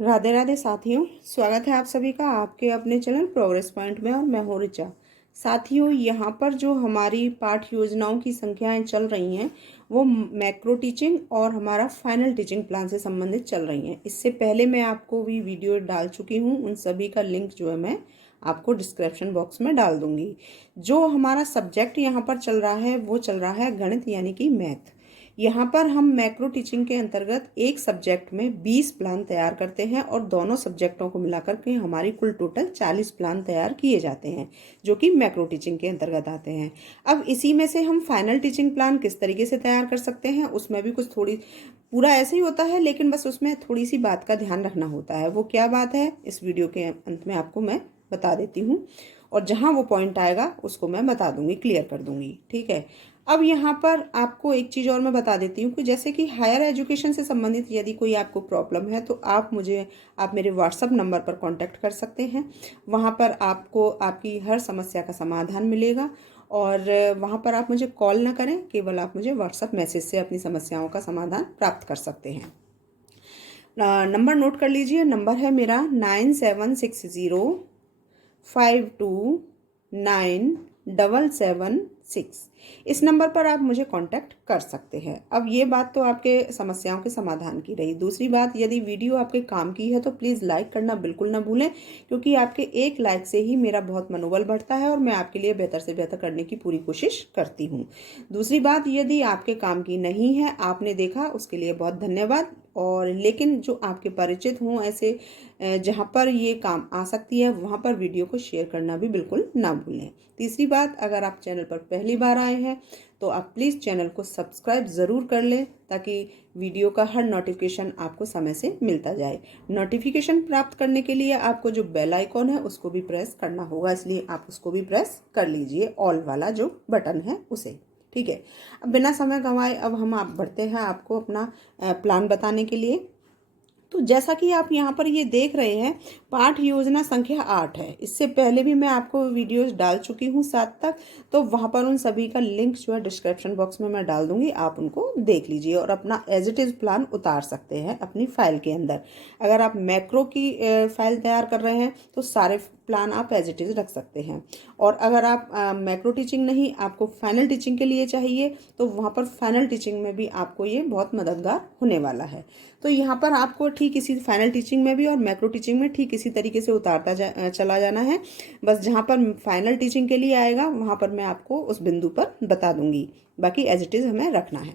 राधे राधे साथियों, स्वागत है आप सभी का आपके अपने चैनल प्रोग्रेस पॉइंट में। और मैं हूं ऋचा। साथियों, यहाँ पर जो हमारी पाठ योजनाओं की संख्याएं चल रही हैं वो मैक्रो टीचिंग और हमारा फाइनल टीचिंग प्लान से संबंधित चल रही हैं। इससे पहले मैं आपको भी वीडियो डाल चुकी हूँ, उन सभी का लिंक जो है मैं आपको डिस्क्रिप्शन बॉक्स में डाल दूंगी। जो हमारा सब्जेक्ट यहाँ पर चल रहा है वो चल रहा है गणित यानी कि मैथ। यहाँ पर हम मैक्रो टीचिंग के अंतर्गत एक सब्जेक्ट में 20 प्लान तैयार करते हैं और दोनों सब्जेक्टों को मिलाकर के हमारी कुल टोटल 40 प्लान तैयार किए जाते हैं, जो कि मैक्रो टीचिंग के अंतर्गत आते हैं। अब इसी में से हम फाइनल टीचिंग प्लान किस तरीके से तैयार कर सकते हैं, उसमें भी कुछ थोड़ी पूरा ऐसे ही होता है, लेकिन बस उसमें थोड़ी सी बात का ध्यान रखना होता है। वो क्या बात है, इस वीडियो के अंत में आपको मैं बता देती हूँ, और जहाँ वो पॉइंट आएगा उसको मैं बता दूंगी, क्लियर कर दूंगी। ठीक है। अब यहाँ पर आपको एक चीज़ और मैं बता देती हूँ कि जैसे कि हायर एजुकेशन से संबंधित यदि कोई आपको प्रॉब्लम है तो आप मेरे व्हाट्सअप नंबर पर कांटेक्ट कर सकते हैं। वहाँ पर आपको आपकी हर समस्या का समाधान मिलेगा, और वहाँ पर आप मुझे कॉल ना करें, केवल आप मुझे व्हाट्सअप मैसेज से अपनी समस्याओं का समाधान प्राप्त कर सकते हैं। नंबर नोट कर लीजिए। नंबर है मेरा 9760529776। इस नंबर पर आप मुझे कांटेक्ट कर सकते हैं। अब ये बात तो आपके समस्याओं के समाधान की रही। दूसरी बात, यदि वीडियो आपके काम की है तो प्लीज़ लाइक करना बिल्कुल ना भूलें, क्योंकि आपके एक लाइक से ही मेरा बहुत मनोबल बढ़ता है और मैं आपके लिए बेहतर से बेहतर करने की पूरी कोशिश करती हूँ। दूसरी बात, यदि आपके काम की नहीं है, आपने देखा, उसके लिए बहुत धन्यवाद। और लेकिन जो आपके परिचित हों ऐसे जहाँ पर ये काम आ सकती है, वहाँ पर वीडियो को शेयर करना भी बिल्कुल ना भूलें। तीसरी बात, अगर आप चैनल पर पहली बार आए हैं तो आप प्लीज़ चैनल को सब्सक्राइब ज़रूर कर लें, ताकि वीडियो का हर नोटिफिकेशन आपको समय से मिलता जाए। नोटिफिकेशन प्राप्त करने के लिए आपको जो बेल आइकॉन है उसको भी प्रेस करना होगा, इसलिए आप उसको भी प्रेस कर लीजिए, ऑल वाला जो बटन है उसे। ठीक है। अब बिना समय गंवाए अब हम आप बढ़ते हैं आपको अपना प्लान बताने के लिए। तो जैसा कि आप यहाँ पर ये देख रहे हैं, पाठ योजना संख्या 8 है। इससे पहले भी मैं आपको वीडियोस डाल चुकी हूँ 7 तक, तो वहाँ पर उन सभी का लिंक जो है डिस्क्रिप्शन बॉक्स में मैं डाल दूंगी, आप उनको देख लीजिए और अपना एज इट इज़ प्लान उतार सकते हैं अपनी फाइल के अंदर। अगर आप मैक्रो की फाइल तैयार कर रहे हैं तो सारे प्लान आप एज इट इज़ रख सकते हैं। और अगर आप मैक्रो टीचिंग नहीं, आपको फाइनल टीचिंग के लिए चाहिए, तो वहाँ पर फाइनल टीचिंग में भी आपको ये बहुत मददगार होने वाला है। तो यहाँ पर आपको ठीक इसी फाइनल टीचिंग में भी और मैक्रो टीचिंग में ठीक इसी तरीके से उतारता चला जाना है। बस जहाँ पर फाइनल टीचिंग के लिए आएगा वहाँ पर मैं आपको उस बिंदु पर बता दूंगी, बाकी एज इट इज़ हमें रखना है।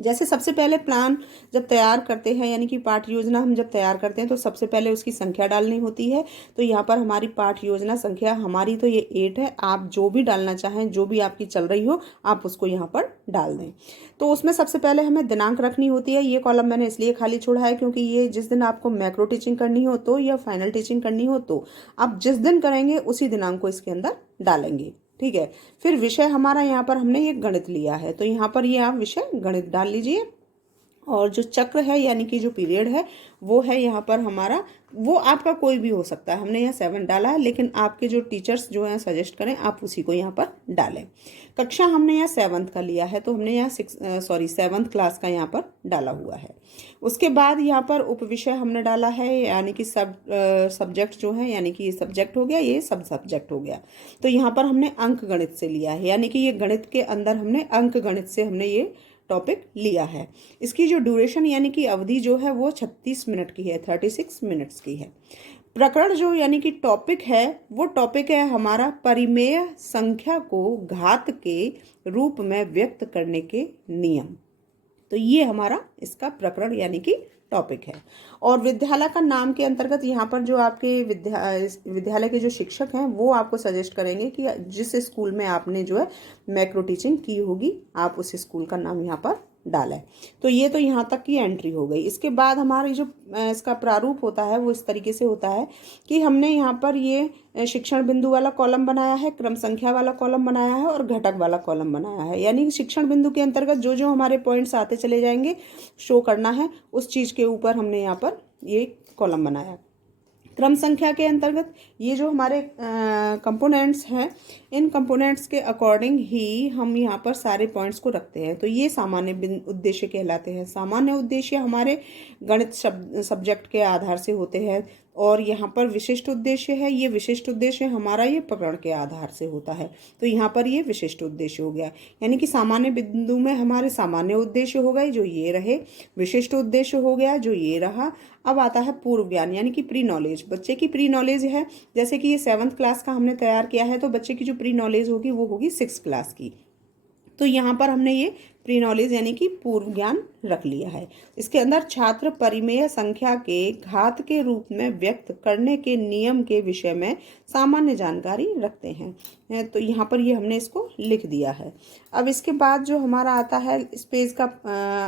जैसे सबसे पहले प्लान जब तैयार करते हैं, यानी कि पाठ योजना हम जब तैयार करते हैं तो सबसे पहले उसकी संख्या डालनी होती है। तो यहाँ पर हमारी पाठ योजना संख्या हमारी तो ये 8 है। आप जो भी डालना चाहें, जो भी आपकी चल रही हो, आप उसको यहाँ पर डाल दें। तो उसमें सबसे पहले हमें दिनांक रखनी होती है। ये कॉलम मैंने इसलिए खाली छोड़ा है क्योंकि ये जिस दिन आपको मैक्रो टीचिंग करनी हो तो या फाइनल टीचिंग करनी हो तो आप जिस दिन करेंगे उसी दिनांक को इसके अंदर डालेंगे। ठीक है। फिर विषय हमारा यहाँ पर हमने ये गणित लिया है, तो यहाँ पर ये आप विषय गणित डाल लीजिए। और जो चक्र है यानी कि जो पीरियड है वो है यहाँ पर हमारा, वो आपका कोई भी हो सकता है। हमने यहाँ 7 डाला है, लेकिन आपके जो टीचर्स जो हैं सजेस्ट करें आप उसी को यहाँ पर डालें। कक्षा हमने यहाँ 7th का लिया है, तो हमने यहाँ 7th क्लास का यहाँ पर डाला हुआ है। उसके बाद यहाँ पर उपविषय हमने डाला है, यानी कि सब्जेक्ट जो है, यानी कि ये सब्जेक्ट हो गया, ये सब सब्जेक्ट हो गया। तो यहाँ पर हमने अंक गणित से लिया है, यानी कि ये गणित के अंदर हमने अंक गणित से हमने ये टॉपिक लिया है। इसकी जो ड्यूरेशन यानी कि अवधि जो है वो 36 मिनट की है, 36 मिनट्स की है। प्रकरण जो यानी कि टॉपिक है, वो टॉपिक है हमारा परिमेय संख्या को घात के रूप में व्यक्त करने के नियम। तो ये हमारा इसका प्रकरण यानी कि टॉपिक है। और विद्यालय का नाम के अंतर्गत यहाँ पर जो आपके विद्यालय के जो शिक्षक हैं वो आपको सजेस्ट करेंगे कि जिस स्कूल में आपने जो है मैक्रो टीचिंग की होगी आप उस स्कूल का नाम यहाँ पर डालें। तो ये तो यहाँ तक की एंट्री हो गई। इसके बाद हमारी जो इसका प्रारूप होता है वो इस तरीके से होता है कि हमने यहाँ पर ये शिक्षण बिंदु वाला कॉलम बनाया है, क्रम संख्या वाला कॉलम बनाया है और घटक वाला कॉलम बनाया है। यानी शिक्षण बिंदु के अंतर्गत जो जो हमारे पॉइंट्स आते चले जाएंगे, शो करना है, उस चीज़ के ऊपर हमने यहाँ पर ये कॉलम बनाया। क्रम संख्या के अंतर्गत ये जो हमारे कंपोनेंट्स हैं, इन कंपोनेंट्स के अकॉर्डिंग ही हम यहाँ पर सारे पॉइंट्स को रखते हैं। तो ये सामान्य उद्देश्य कहलाते हैं। सामान्य उद्देश्य हमारे गणित सब्जेक्ट के आधार से होते हैं, और यहाँ पर विशिष्ट उद्देश्य है, ये विशिष्ट उद्देश्य हमारा ये प्रकरण के आधार से होता है। तो यहाँ पर ये विशिष्ट उद्देश्य हो गया, यानी कि सामान्य बिंदु में हमारे सामान्य उद्देश्य हो गए जो ये रहे, विशिष्ट उद्देश्य हो गया जो ये रहा। अब आता है पूर्व ज्ञान, यानी कि प्री नॉलेज। बच्चे की प्री नॉलेज है, जैसे कि ये 7th क्लास का हमने तैयार किया है, तो बच्चे की जो प्री नॉलेज होगी वो होगी 6th क्लास की। तो यहाँ पर हमने ये प्री नॉलेज यानी कि पूर्व ज्ञान रख लिया है। इसके अंदर छात्र परिमेय संख्या के घात के रूप में व्यक्त करने के नियम के विषय में सामान्य जानकारी रखते हैं। तो यहाँ पर ये हमने इसको लिख दिया है। अब इसके बाद जो हमारा आता है इस पेज का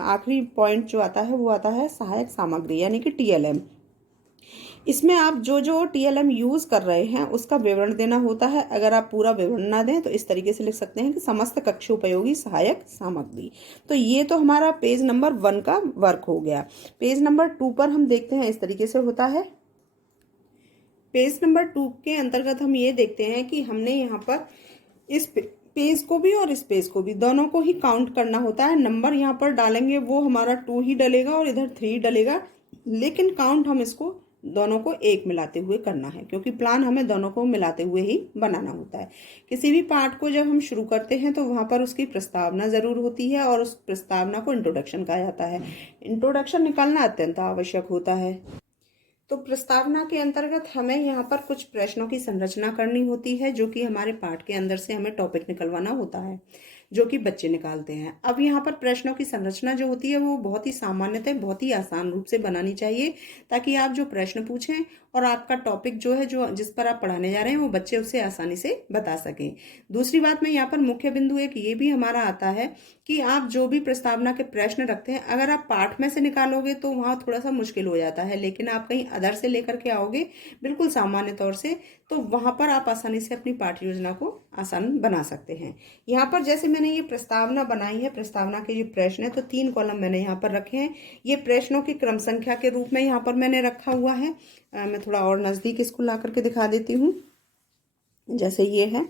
आखिरी पॉइंट जो आता है वो आता है सहायक सामग्री, यानी कि TLM। इसमें आप जो जो TLM यूज़ कर रहे हैं उसका विवरण देना होता है। अगर आप पूरा विवरण ना दें तो इस तरीके से लिख सकते हैं कि समस्त कक्षोपयोगी सहायक सामग्री। तो ये तो हमारा पेज नंबर 1 का वर्क हो गया। पेज नंबर 2 पर हम देखते हैं इस तरीके से होता है। पेज नंबर 2 के अंतर्गत हम ये देखते हैं कि हमने यहाँ पर इस पेज को भी और इस पेज को भी दोनों को ही काउंट करना होता है। नंबर यहाँ पर डालेंगे वो हमारा 2 ही डलेगा और इधर 3 डलेगा, लेकिन काउंट हम इसको दोनों को एक मिलाते हुए करना है, क्योंकि प्लान हमें दोनों को मिलाते हुए ही बनाना होता है। किसी भी पार्ट को जब हम शुरू करते हैं तो वहाँ पर उसकी प्रस्तावना ज़रूर होती है, और उस प्रस्तावना को इंट्रोडक्शन कहा जाता है। इंट्रोडक्शन निकालना अत्यंत आवश्यक होता है। तो प्रस्तावना के अंतर्गत हमें यहाँ पर कुछ प्रश्नों की संरचना करनी होती है, जो कि हमारे पाठ के अंदर से हमें टॉपिक निकलवाना होता है, जो कि बच्चे निकालते हैं। अब यहाँ पर प्रश्नों की संरचना जो होती है वो बहुत ही सामान्यतः बहुत ही आसान रूप से बनानी चाहिए, ताकि आप जो प्रश्न पूछें और आपका टॉपिक जो है जो जिस पर आप पढ़ाने जा रहे हैं वो बच्चे उससे आसानी से बता सकें। दूसरी बात में यहाँ पर मुख्य बिंदु एक ये भी हमारा आता है कि आप जो भी प्रस्तावना के प्रश्न रखते हैं, अगर आप पाठ में से निकालोगे तो वहाँ थोड़ा सा मुश्किल हो जाता है, लेकिन आप कहीं अदर से लेकर के आओगे बिल्कुल सामान्य तौर से, तो वहाँ पर आप आसानी से अपनी पाठ योजना को आसान बना सकते हैं। यहाँ पर जैसे मैंने ये प्रस्तावना बनाई है, प्रस्तावना के ये प्रश्न है, तो 3 कॉलम मैंने यहाँ पर रखे हैं। ये प्रश्नों की क्रम संख्या के रूप में यहाँ पर मैंने रखा हुआ है। मैं थोड़ा और नज़दीक इसको ला करके दिखा देती हूँ। जैसे ये है,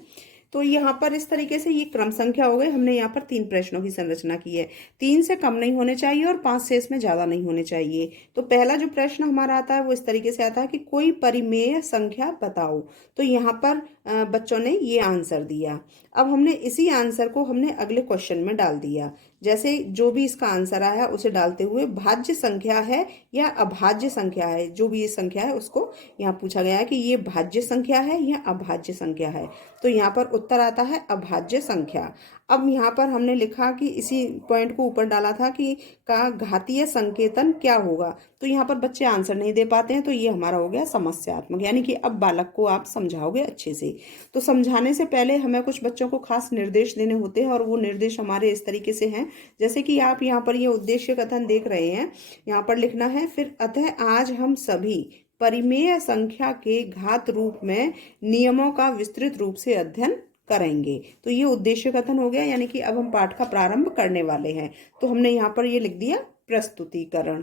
तो यहाँ पर इस तरीके से ये क्रम संख्या हो गई। हमने यहाँ पर 3 प्रश्नों की संरचना की है। 3 से कम नहीं होने चाहिए और 5 से इसमें ज़्यादा नहीं होने चाहिए। तो पहला जो प्रश्न हमारा आता है वो इस तरीके से आता है कि कोई परिमेय संख्या बताओ। तो यहाँ पर बच्चों ने ये आंसर दिया। अब हमने इसी आंसर को हमने अगले क्वेश्चन में डाल दिया। जैसे जो भी इसका आंसर आया उसे डालते हुए भाज्य संख्या है या अभाज्य संख्या है, जो भी ये संख्या है उसको यहाँ पूछा गया है कि ये भाज्य संख्या है या अभाज्य संख्या है। तो यहाँ पर उत्तर आता है अभाज्य संख्या। अब यहाँ पर हमने लिखा कि इसी पॉइंट को ऊपर डाला था कि का घातीय संकेतन क्या होगा। तो यहाँ पर बच्चे आंसर नहीं दे पाते हैं, तो ये हमारा हो गया समस्यात्मक, यानी कि अब बालक को आप समझाओगे अच्छे से। तो समझाने से पहले हमें कुछ बच्चों को खास निर्देश देने होते हैं, और वो निर्देश हमारे इस तरीके से हैं। जैसे कि आप यहाँ पर ये उद्देश्य कथन देख रहे हैं, यहाँ पर लिखना है फिर अतः आज हम सभी परिमेय संख्या के घात रूप में नियमों का विस्तृत रूप से अध्ययन करेंगे। तो ये उद्देश्य कथन हो गया, यानी कि अब हम पाठ का प्रारंभ करने वाले हैं। तो हमने यहाँ पर ये लिख दिया प्रस्तुतिकरण।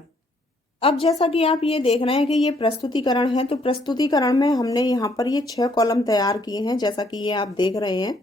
अब जैसा कि आप ये देख रहे हैं कि ये प्रस्तुतिकरण है, तो प्रस्तुतिकरण में हमने यहाँ पर ये 6 कॉलम तैयार किए हैं, जैसा कि ये आप देख रहे हैं।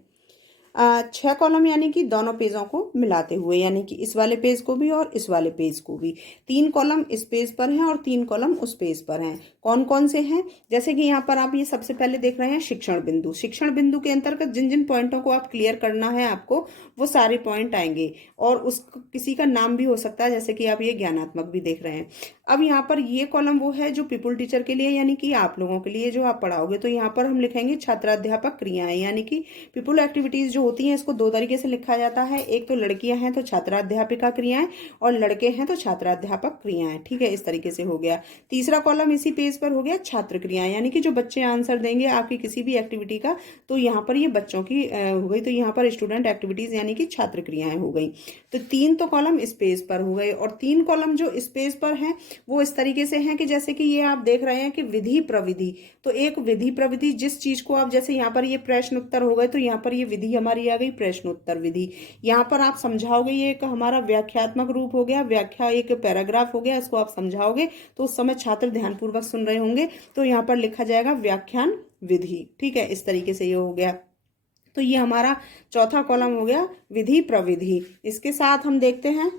6 कॉलम यानी कि दोनों पेजों को मिलाते हुए, यानी कि इस वाले पेज को भी और इस वाले पेज को भी। 3 कॉलम इस पेज पर हैं और 3 कॉलम उस पेज पर हैं। कौन कौन से हैं? जैसे कि यहाँ पर आप ये सबसे पहले देख रहे हैं शिक्षण बिंदु। शिक्षण बिंदु के अंतर्गत जिन जिन पॉइंटों को आप क्लियर करना है आपको, वो सारे पॉइंट आएंगे, और उस किसी का नाम भी हो सकता है, जैसे कि आप ये ज्ञानात्मक भी देख रहे हैं। अब यहाँ पर ये कॉलम वो है जो पीपुल टीचर के लिए, यानी कि आप लोगों के लिए जो आप पढ़ाओगे। तो यहाँ पर हम लिखेंगे छात्राध्यापक क्रियाएं, यानी कि पीपुल एक्टिविटीज जो होती हैं, इसको 2 तरीके से लिखा जाता है। एक तो लड़कियां हैं तो छात्राध्यापिका क्रियाएं, और लड़के हैं तो छात्राध्यापक क्रियाएं। ठीक है, इस तरीके से हो गया। तीसरा कॉलम इसी पेज पर हो गया छात्र क्रियाएं, यानी कि जो बच्चे आंसर देंगे आपकी किसी भी एक्टिविटी का, तो यहाँ पर ये बच्चों की हो गई। तो यहाँ पर स्टूडेंट एक्टिविटीज यानी कि छात्र क्रियाएं हो गई। तो 3 तो कॉलम इस पेज पर हो गए, और 3 कॉलम जो इस पेज पर हैं वो इस तरीके से हैं कि जैसे कि ये आप देख रहे हैं कि विधि प्रविधि। तो एक विधि प्रविधि, जिस चीज को आप, जैसे यहाँ पर ये प्रश्न उत्तर हो गए, तो यहाँ पर ये विधि हमारी हमारी आ गई प्रश्नोत्तर विधि। यहाँ पर आप समझाओगे, ये एक हमारा व्याख्यात्मक रूप हो गया, व्याख्या एक पैराग्राफ हो गया, इसको आप समझाओगे तो उस समय छात्र ध्यानपूर्वक सुन रहे होंगे, तो यहाँ पर लिखा जाएगा व्याख्यान विधि। ठीक है, इस तरीके से ये हो गया। तो ये हमारा चौथा कॉलम हो गया विधि प्रविधि। इसके साथ हम देखते हैं,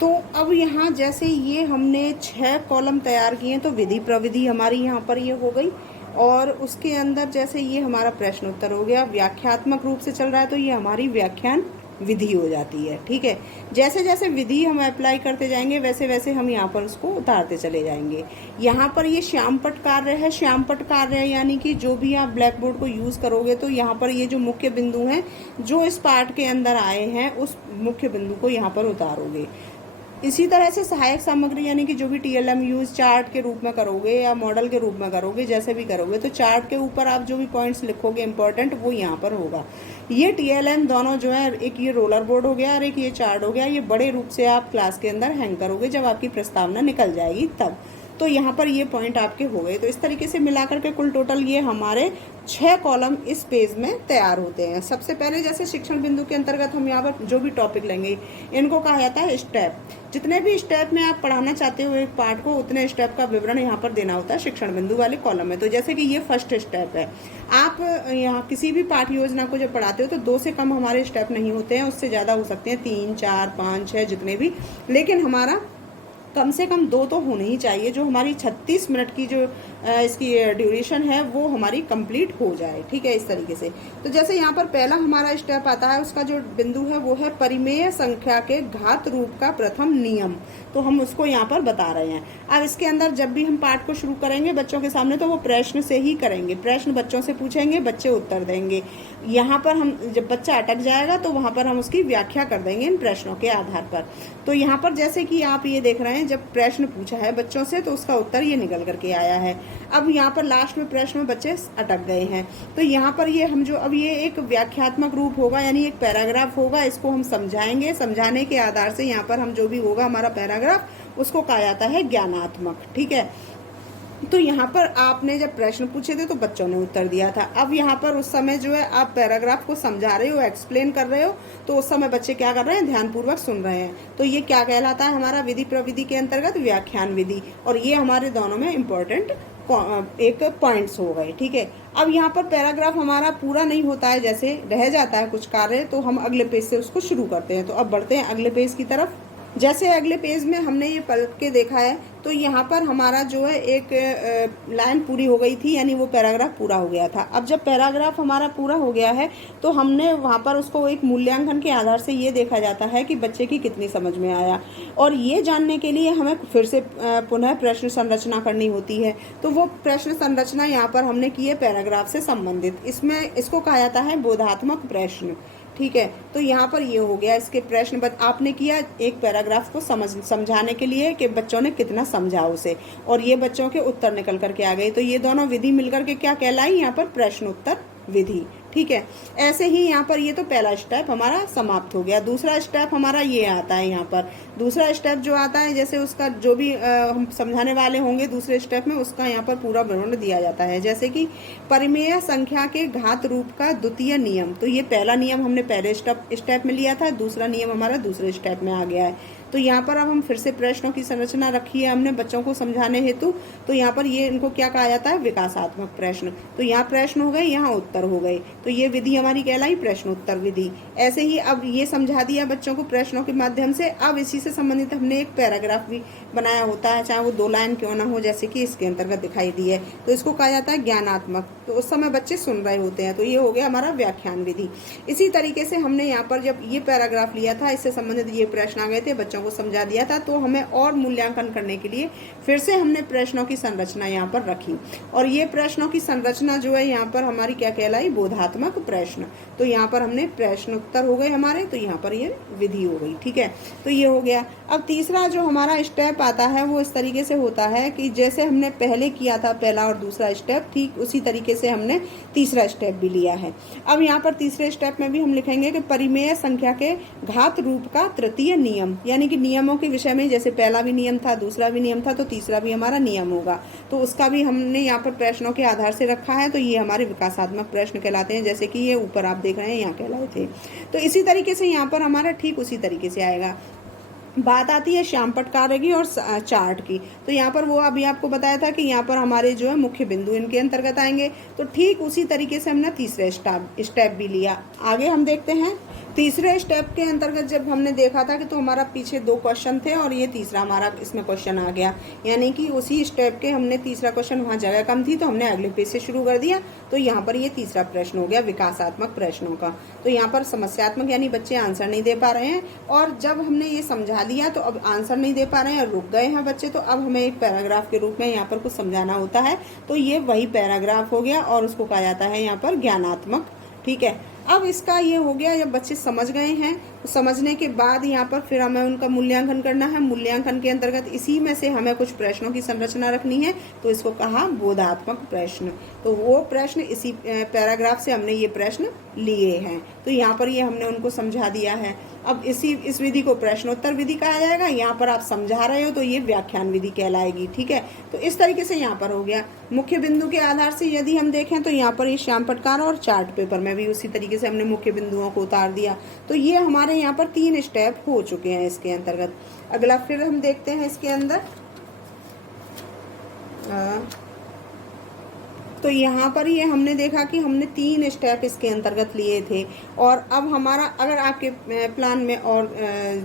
तो अब यहाँ जैसे ये हमने 6 कॉलम तैयार किए, तो विधि प्रविधि हमारी यहाँ पर ये हो गई, और उसके अंदर जैसे ये हमारा प्रश्न उत्तर हो गया, व्याख्यात्मक रूप से चल रहा है तो ये हमारी व्याख्यान विधि हो जाती है। ठीक है, जैसे जैसे विधि हम अप्लाई करते जाएंगे वैसे वैसे हम यहाँ पर उसको उतारते चले जाएंगे। यहाँ पर ये श्यामपट्ट कार्य है, श्यामपट्ट कार्य है यानी कि जो भी आप ब्लैक बोर्ड को यूज़ करोगे तो यहाँ पर ये जो मुख्य बिंदु हैं जो इस पार्ट के अंदर आए हैं उस मुख्य बिंदु को यहाँ पर उतारोगे। इसी तरह से सहायक सामग्री यानी कि जो भी TLM यूज चार्ट के रूप में करोगे या मॉडल के रूप में करोगे, जैसे भी करोगे, तो चार्ट के ऊपर आप जो भी पॉइंट्स लिखोगे इंपॉर्टेंट, वो यहाँ पर होगा। ये TLM दोनों जो है, एक ये रोलर बोर्ड हो गया और एक ये चार्ट हो गया, ये बड़े रूप से आप क्लास के अंदर हैंग करोगे जब आपकी प्रस्तावना निकल जाएगी तब। तो यहाँ पर ये पॉइंट आपके हो गए। तो इस तरीके से मिलाकर के कुल टोटल ये हमारे 6 कॉलम इस पेज में तैयार होते हैं। सबसे पहले जैसे शिक्षण बिंदु के अंतर्गत हम यहाँ पर जो भी टॉपिक लेंगे इनको कहा जाता है स्टेप। जितने भी स्टेप में आप पढ़ाना चाहते हो एक पार्ट को, उतने स्टेप का विवरण यहाँ पर देना होता है शिक्षण बिंदु वाले कॉलम में। तो जैसे कि ये फर्स्ट स्टेप है, आप यहाँ किसी भी पाठ योजना को जब पढ़ाते हो तो 2 से कम हमारे स्टेप नहीं होते हैं, उससे ज़्यादा हो सकते हैं, 3, 4, 5, 6 जितने भी, लेकिन हमारा कम से कम 2 तो होने ही चाहिए, जो हमारी 36 मिनट की जो इसकी ड्यूरेशन है वो हमारी कंप्लीट हो जाए। ठीक है, इस तरीके से। तो जैसे यहाँ पर पहला हमारा स्टेप आता है, उसका जो बिंदु है वो है परिमेय संख्या के घात रूप का प्रथम नियम। तो हम उसको यहाँ पर बता रहे हैं। अब इसके अंदर जब भी हम पाठ को शुरू करेंगे बच्चों के सामने तो वो प्रश्न से ही करेंगे, प्रश्न बच्चों से पूछेंगे, बच्चे उत्तर देंगे। यहाँ पर हम जब बच्चा अटक जाएगा तो वहाँ पर हम उसकी व्याख्या कर देंगे इन प्रश्नों के आधार पर। तो यहाँ पर जैसे कि आप ये देख रहे हैं, जब प्रश्न पूछा है बच्चों से तो उसका उत्तर ये निकल करके आया है। अब यहाँ पर लास्ट में प्रश्न में बच्चे अटक गए हैं, तो यहाँ पर ये हम जो अब ये एक व्याख्यात्मक रूप होगा यानी एक पैराग्राफ होगा, इसको हम समझाएंगे। समझाने के आधार से यहाँ पर हम जो भी होगा हमारा पैराग्राफ, उसको कहा जाता है ज्ञानात्मक। ठीक है, तो यहाँ पर आपने जब प्रश्न पूछे थे तो बच्चों ने उत्तर दिया था। अब यहाँ पर उस समय जो है आप पैराग्राफ को समझा रहे हो, एक्सप्लेन कर रहे हो, तो उस समय बच्चे क्या कर रहे हैं, ध्यानपूर्वक सुन रहे हैं। तो ये क्या कहलाता है, हमारा विधि प्रविधि के अंतर्गत व्याख्यान विधि, और ये हमारे दोनों में इम्पोर्टेंट एक पॉइंट्स हो गए। ठीक है, अब यहाँ पर पैराग्राफ हमारा पूरा नहीं होता है, जैसे रह जाता है कुछ कार्य, तो हम अगले पेज से उसको शुरू करते हैं। तो अब बढ़ते हैं अगले पेज की तरफ। जैसे अगले पेज में हमने ये पलट के देखा है, तो यहाँ पर हमारा जो है एक लाइन पूरी हो गई थी, यानी वो पैराग्राफ पूरा हो गया था। अब जब पैराग्राफ हमारा पूरा हो गया है तो हमने वहाँ पर उसको एक मूल्यांकन के आधार से ये देखा जाता है कि बच्चे की कितनी समझ में आया, और ये जानने के लिए हमें फिर से पुनः प्रश्न संरचना करनी होती है। तो वो प्रश्न संरचना यहाँ पर हमने की है पैराग्राफ से संबंधित, इसमें इसको कहा जाता है बोधात्मक प्रश्न। ठीक है, तो यहाँ पर ये हो गया इसके प्रश्न आपने किया एक पैराग्राफ को समझाने के लिए कि बच्चों ने कितना समझा उसे, और ये बच्चों के उत्तर निकल करके आ गए। तो ये दोनों विधि मिलकर के क्या कहलाई, यहाँ पर प्रश्न उत्तर विधि। ठीक है, ऐसे ही यहाँ पर ये तो पहला स्टेप हमारा समाप्त हो गया। दूसरा स्टेप हमारा ये आता है, यहाँ पर दूसरा स्टेप जो आता है, जैसे उसका जो भी हम समझाने वाले होंगे दूसरे स्टेप में, उसका यहाँ पर पूरा विवरण दिया जाता है। जैसे कि परिमेय संख्या के घात रूप का द्वितीय नियम, तो ये पहला नियम हमने पहले स्टेप में लिया था, दूसरा नियम हमारा दूसरे स्टेप में आ गया है। तो यहाँ पर अब हम फिर से प्रश्नों की संरचना रखी है हमने बच्चों को समझाने हेतु। तो यहाँ पर ये इनको क्या कहा जाता है, विकासात्मक प्रश्न। तो यहाँ प्रश्न हो गए, यहाँ उत्तर हो गए, तो ये विधि हमारी कहलाई प्रश्नोत्तर विधि। ऐसे ही अब ये समझा दिया बच्चों को प्रश्नों के माध्यम से। अब इसी से संबंधित हमने एक पैराग्राफ भी बनाया होता है, चाहे वो 2 लाइन क्यों ना हो, जैसे कि इसके अंतर्गत दिखाई दी है। तो इसको कहा जाता है ज्ञानात्मक। तो उस समय बच्चे सुन रहे होते हैं, तो ये हो गया हमारा व्याख्यान विधि। इसी तरीके से हमने यहाँ पर जब ये पैराग्राफ लिया था, इससे संबंधित ये प्रश्न आ गए थे, बच्चों को समझा दिया था, तो हमें और मूल्यांकन करने के लिए फिर से हमने प्रश्नों की संरचना यहाँ पर रखी। और ये प्रश्नों की संरचना जो है यहाँ पर हमारी क्या कहलाई, बोधात्मक प्रश्न। तो यहाँ पर हमने प्रश्न उत्तर हो गए हमारे, तो यहाँ पर ये विधि हो गई। ठीक है, तो ये हो गया। अब तीसरा जो हमारा स्टेप आता है वो इस तरीके से होता है कि जैसे हमने पहले किया था पहला और दूसरा स्टेप, ठीक उसी तरीके से हमने तीसरा स्टेप भी लिया है। अब यहाँ पर तीसरे स्टेप में भी हम लिखेंगे कि परिमेय संख्या के घात रूप का तृतीय नियम, यानी कि नियमों के विषय में जैसे पहला भी नियम था, दूसरा भी नियम था, तो तीसरा भी हमारा नियम होगा। तो उसका भी हमने यहाँ पर प्रश्नों के आधार से रखा है। तो ये हमारे विकासात्मक प्रश्न कहलाते हैं, जैसे कि ये ऊपर आप देख रहे हैं यहाँ कहलाए थे। तो इसी तरीके से यहाँ पर हमारा ठीक उसी तरीके से आएगा। बात आती है श्यामपट्ट कार्य की और चार्ट की। तो यहाँ पर वो अभी आपको बताया था कि यहाँ पर हमारे जो है मुख्य बिंदु इनके अंतर्गत आएंगे। तो ठीक उसी तरीके से हमने तीसरे स्टेप भी लिया। आगे हम देखते हैं तीसरे स्टेप के अंतर्गत जब हमने देखा था कि तो हमारा पीछे 2 क्वेश्चन थे और ये तीसरा हमारा इसमें क्वेश्चन आ गया, यानी कि उसी स्टेप के हमने तीसरा क्वेश्चन, वहाँ जगह कम थी तो हमने अगले पेज से शुरू कर दिया। तो यहाँ पर ये तीसरा प्रश्न हो गया विकासात्मक प्रश्नों का। तो यहाँ पर समस्यात्मक यानी बच्चे आंसर नहीं दे पा रहे हैं, और जब हमने ये समझा दिया तो अब आंसर नहीं दे पा रहे हैं, रुक गए हैं बच्चे, तो अब हमें एक पैराग्राफ के रूप में यहाँ पर कुछ समझाना होता है। तो ये वही पैराग्राफ हो गया और उसको कहा जाता है यहाँ पर ज्ञानात्मक। ठीक है, अब इसका ये हो गया, जब बच्चे समझ गए हैं तो समझने के बाद यहाँ पर फिर हमें उनका मूल्यांकन करना है। मूल्यांकन के अंतर्गत इसी में से हमें कुछ प्रश्नों की संरचना रखनी है, तो इसको कहा बोधात्मक प्रश्न। तो वो प्रश्न इसी पैराग्राफ से हमने ये प्रश्न लिए हैं। तो यहाँ पर ये हमने उनको समझा दिया है। अब इस विधि को प्रश्नोत्तर विधि कहा जाएगा। यहाँ पर आप समझा रहे हो तो ये व्याख्यान विधि कहलाएगी। ठीक है, तो इस तरीके से यहाँ पर हो गया। मुख्य बिंदु के आधार से यदि हम देखें तो यहाँ पर ये श्यामपट्ट कार्य और चार्ट पेपर में भी उसी तरीके से हमने मुख्य बिंदुओं को उतार दिया। तो ये हमारे यहाँ पर 3 स्टेप हो चुके हैं इसके अंतर्गत। अगला फिर हम देखते हैं इसके अंदर। तो यहाँ पर ये हमने देखा कि हमने 3 स्टेप इसके अंतर्गत लिए थे। और अब हमारा, अगर आपके प्लान में और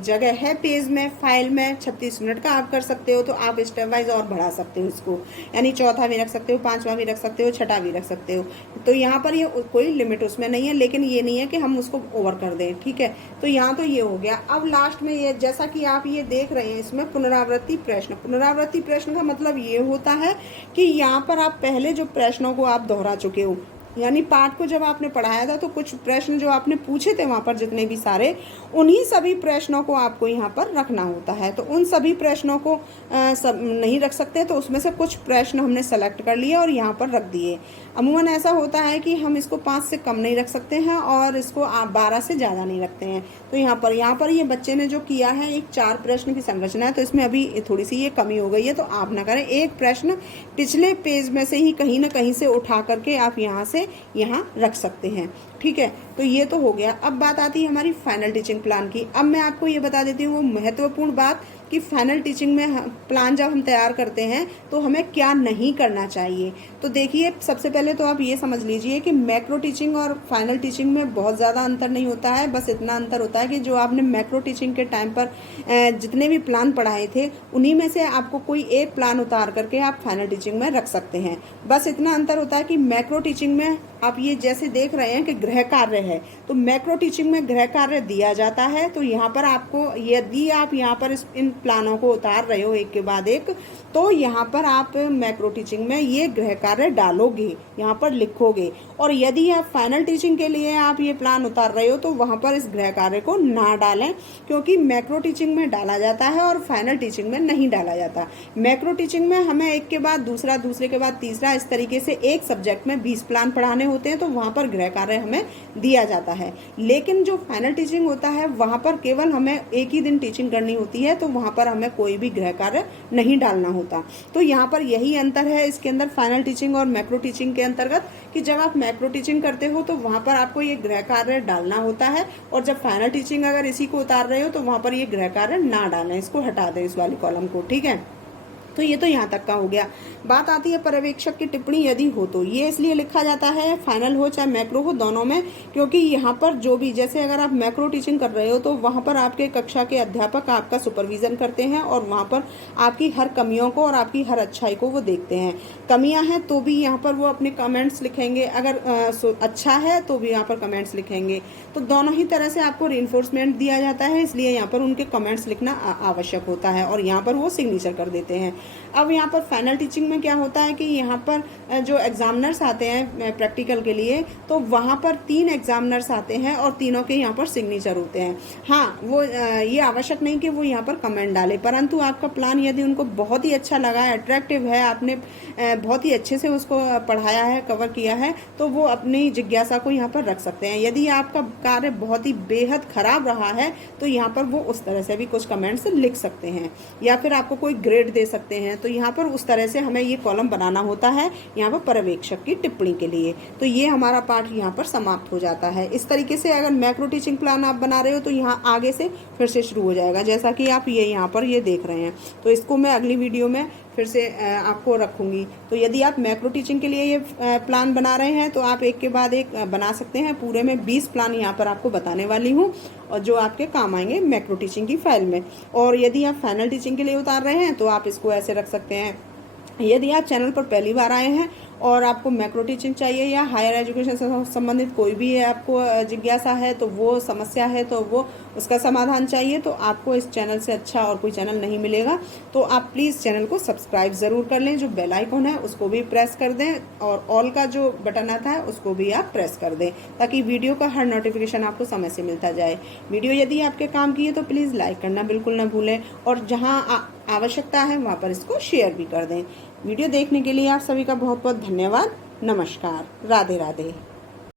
जगह है पेज में, फाइल में 36 मिनट का आप कर सकते हो, तो आप स्टेप वाइज और बढ़ा सकते हो इसको, यानी चौथा भी रख सकते हो, 5वां भी रख सकते हो, 6ठा भी रख सकते हो। तो यहाँ पर ये कोई लिमिट उसमें नहीं है, लेकिन ये नहीं है कि हम उसको ओवर कर दें। ठीक है, तो यहाँ तो ये हो गया। अब लास्ट में ये, जैसा कि आप ये देख रहे हैं, इसमें पुनरावृत्ति प्रश्न। पुनरावृत्ति प्रश्न का मतलब ये होता है कि यहाँ पर आप पहले जो प्रश्नों को आप दोहरा चुके हो, यानी पाठ को जब आपने पढ़ाया था तो कुछ प्रश्न जो आपने पूछे थे वहाँ पर जितने भी सारे, उन्हीं सभी प्रश्नों को आपको यहाँ पर रखना होता है। तो उन सभी प्रश्नों को सब नहीं रख सकते, तो उसमें से कुछ प्रश्न हमने सेलेक्ट कर लिए और यहाँ पर रख दिए। अमूमन ऐसा होता है कि हम इसको 5 से कम नहीं रख सकते हैं और इसको 12 से ज़्यादा नहीं रखते हैं। तो यहाँ पर ये बच्चे ने जो किया है, एक 4 प्रश्न की संरचना है, तो इसमें अभी थोड़ी सी ये कमी हो गई है, तो आप ना करें। एक प्रश्न पिछले पेज में से ही कहीं ना कहीं से उठा करके आप यहाँ से यहाँ रख सकते हैं। ठीक है, तो ये तो हो गया। अब बात आती है हमारी फाइनल टीचिंग प्लान की। अब मैं आपको ये बता देती हूँ वो महत्वपूर्ण बात कि फाइनल टीचिंग में प्लान जब हम तैयार करते हैं तो हमें क्या नहीं करना चाहिए। तो देखिए, सबसे पहले तो आप ये समझ लीजिए कि मैक्रो टीचिंग और फाइनल टीचिंग में बहुत ज़्यादा अंतर नहीं होता है। बस इतना अंतर होता है कि जो आपने मैक्रो टीचिंग के टाइम पर जितने भी प्लान पढ़ाए थे, उन्हीं में से आपको कोई एक प्लान उतार करके आप फाइनल टीचिंग में रख सकते हैं। बस इतना अंतर होता है कि मैक्रो टीचिंग में आप ये जैसे देख रहे हैं कि गृह कार्य है, तो मैक्रो टीचिंग में गृह कार्य दिया जाता है। तो यहाँ पर आपको, यदि आप यहाँ पर इन प्लानों को उतार रहे हो एक के बाद एक, तो यहाँ पर आप मैक्रो टीचिंग में ये गृह कार्य डालोगे, यहाँ पर लिखोगे। और यदि आप फाइनल टीचिंग के लिए आप ये प्लान उतार रहे हो तो वहाँ पर इस गृह कार्य को ना डालें, क्योंकि मैक्रो टीचिंग में डाला जाता है और फाइनल टीचिंग में नहीं डाला जाता। मैक्रो टीचिंग में हमें एक के बाद दूसरा, दूसरे के बाद तीसरा, इस तरीके से एक सब्जेक्ट में 20 प्लान पढ़ाने होते हैं, तो वहाँ पर गृह कार्य हमें दिया जाता है। लेकिन जो फाइनल टीचिंग होता है वहाँ पर केवल हमें एक ही दिन टीचिंग करनी होती है, तो वहाँ पर हमें कोई भी गृह कार्य नहीं डालना होता। तो यहाँ पर यही अंतर है इसके अंदर फाइनल टीचिंग और मैक्रो टीचिंग के अंतर्गत, कि जब आप मैक्रो टीचिंग करते हो तो वहाँ पर आपको ये गृह कार्य डालना होता है, और जब फाइनल टीचिंग अगर इसी को उतार रहे हो तो वहाँ पर ये गृह कार्य ना डालें, इसको हटा दें इस वाली कॉलम को। ठीक है, तो ये तो यहाँ तक का हो गया। बात आती है पर्यवेक्षक की टिप्पणी यदि हो तो। ये इसलिए लिखा जाता है, फाइनल हो चाहे मैक्रो हो, दोनों में, क्योंकि यहाँ पर जो भी, जैसे अगर आप मैक्रो टीचिंग कर रहे हो तो वहाँ पर आपके कक्षा के अध्यापक आपका सुपरविजन करते हैं और वहाँ पर आपकी हर कमियों को और आपकी हर अच्छाई को वो देखते हैं। कमियाँ हैं तो भी यहाँ पर वो अपने कमेंट्स लिखेंगे, अगर अच्छा है तो भी यहाँ पर कमेंट्स लिखेंगे। तो दोनों ही तरह से आपको रिइंफोर्समेंट दिया जाता है, इसलिए यहाँ पर उनके कमेंट्स लिखना आवश्यक होता है और यहाँ पर वो सिग्नेचर कर देते हैं। अब यहाँ पर फाइनल टीचिंग में क्या होता है कि यहाँ पर जो एग्जामिनर्स आते हैं प्रैक्टिकल के लिए, तो वहाँ पर 3 एग्जामिनर्स आते हैं और तीनों के यहाँ पर सिग्नेचर होते हैं। हाँ, वो ये आवश्यक नहीं कि वो यहाँ पर कमेंट डाले, परंतु आपका प्लान यदि उनको बहुत ही अच्छा लगा है, अट्रैक्टिव है, आपने बहुत ही अच्छे से उसको पढ़ाया है, कवर किया है, तो वो अपनी जिज्ञासा को यहाँ पर रख सकते हैं। यदि आपका कार्य बहुत ही बेहद खराब रहा है तो यहाँ पर वो उस तरह से भी कुछ कमेंट्स लिख सकते हैं, या फिर आपको कोई ग्रेड दे सकते हैं। तो यहाँ पर उस तरह से हमें ये कॉलम बनाना होता है यहाँ पर पर्यवेक्षक की टिप्पणी के लिए। तो ये हमारा पार्ट यहाँ पर समाप्त हो जाता है। इस तरीके से अगर मैक्रो टीचिंग प्लान आप बना रहे हो तो यहाँ आगे से फिर से शुरू हो जाएगा, जैसा कि आप ये यहाँ पर ये देख रहे हैं। तो इसको मैं अगली वीडियो में फिर से आपको रखूँगी। तो यदि आप मैक्रो टीचिंग के लिए ये प्लान बना रहे हैं तो आप एक के बाद एक बना सकते हैं। पूरे में 20 प्लान यहाँ पर आपको बताने वाली हूँ, और जो आपके काम आएंगे मैक्रो टीचिंग की फाइल में। और यदि आप फाइनल टीचिंग के लिए उतार रहे हैं तो आप इसको ऐसे रख सकते हैं। यदि आप चैनल पर पहली बार आए हैं और आपको मैक्रो टीचिंग चाहिए या हायर एजुकेशन से संबंधित कोई भी आपको जिज्ञासा है, तो वो समस्या है, तो वो उसका समाधान चाहिए, तो आपको इस चैनल से अच्छा और कोई चैनल नहीं मिलेगा। तो आप प्लीज़ चैनल को सब्सक्राइब ज़रूर कर लें, जो बेल आइकन है उसको भी प्रेस कर दें, और ऑल का जो बटन आता है उसको भी आप प्रेस कर दें, ताकि वीडियो का हर नोटिफिकेशन आपको समय से मिलता जाए। वीडियो यदि आपके काम की है तो प्लीज़ लाइक करना बिल्कुल ना भूलें, और जहाँ आवश्यकता है वहाँ पर इसको शेयर भी कर दें। वीडियो देखने के लिए आप सभी का बहुत बहुत धन्यवाद। नमस्कार। राधे राधे।